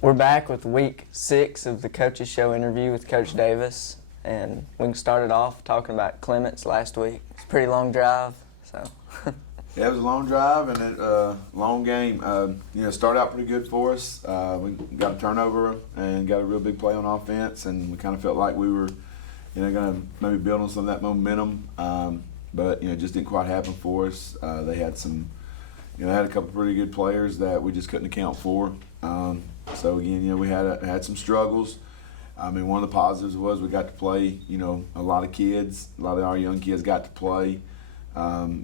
We're back with week 6 of the Coaches Show interview with Coach Davis, and we can start it off talking about Clements last week. It's a pretty long drive, so. Yeah, it was a long drive and a long game. Started out pretty good for us. We got a turnover and got a real big play on offense, and we kind of felt like we were, going to maybe build on some of that momentum. But just didn't quite happen for us. They had some, they had a couple pretty good players that we just couldn't account for. So again, we had some struggles. I mean, one of the positives was we got to play, a lot of kids. A lot of our young kids got to play,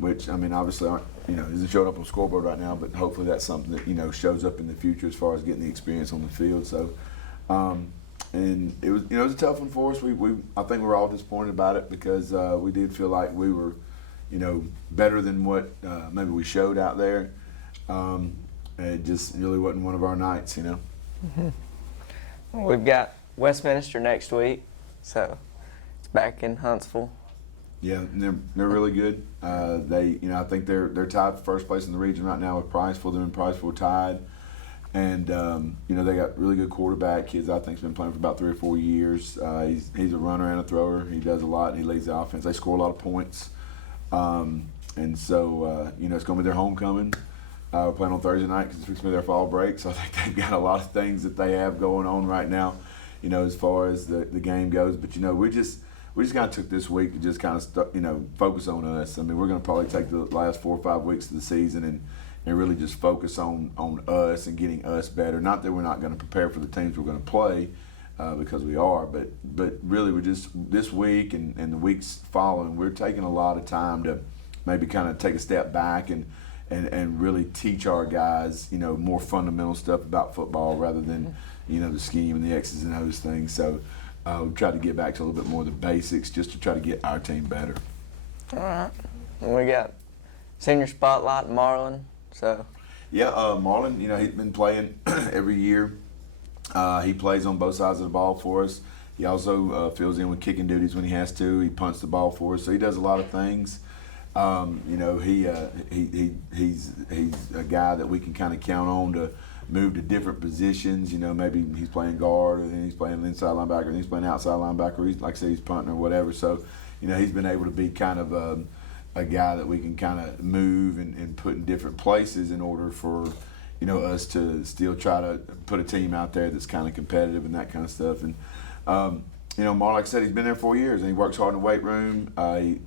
which, I mean, obviously, isn't showing up on the scoreboard right now, but hopefully that's something that, shows up in the future as far as getting the experience on the field. So, and it was, it was a tough one for us. I think we're all disappointed about it because we did feel like we were, better than what maybe we showed out there. And it just really wasn't one of our nights, Mm-hmm. We've got Westminster next week, so it's back in Huntsville. Yeah, and they're really good. They, I think they're tied for first place in the region right now with Priceville. Them and Priceville are tied, and they got really good quarterback kids. I think's been playing for about 3 or 4 years. He's a runner and a thrower. He does a lot. And he leads the offense. They score a lot of points, and so it's going to be their homecoming. We're playing on Thursday night because it's going to be their fall break. So I think they've got a lot of things that they have going on right now, as far as the game goes. But we just kind of took this week to just kind of focus on us. I mean, we're going to probably take the last 4 or 5 weeks of the season and really just focus on us and getting us better. Not that we're not going to prepare for the teams we're going to play, because we are, but really we're just this week and the weeks following, we're taking a lot of time to maybe kind of take a step back and really teach our guys, more fundamental stuff about football rather than, the scheme and the X's and O's things. So we try to get back to a little bit more of the basics just to try to get our team better. All right. And we got senior spotlight, Marlon. So. Yeah, Marlon, he's been playing every year. He plays on both sides of the ball for us. He also fills in with kicking duties when he has to. He punts the ball for us, so he does a lot of things. He's a guy that we can kind of count on to move to different positions. Maybe he's playing guard, or then he's playing inside linebacker, and he's playing outside linebacker. He's, like I said, he's punting or whatever. So, he's been able to be kind of a guy that we can kind of move and put in different places in order for, us to still try to put a team out there that's kind of competitive and that kind of stuff. And Mark, like I said, he's been there 4 years and he works hard in the weight room.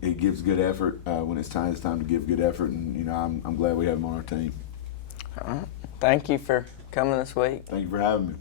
He gives good effort when it's time to give good effort, and I'm glad we have him on our team. All right. Thank you for coming this week. Thank you for having me.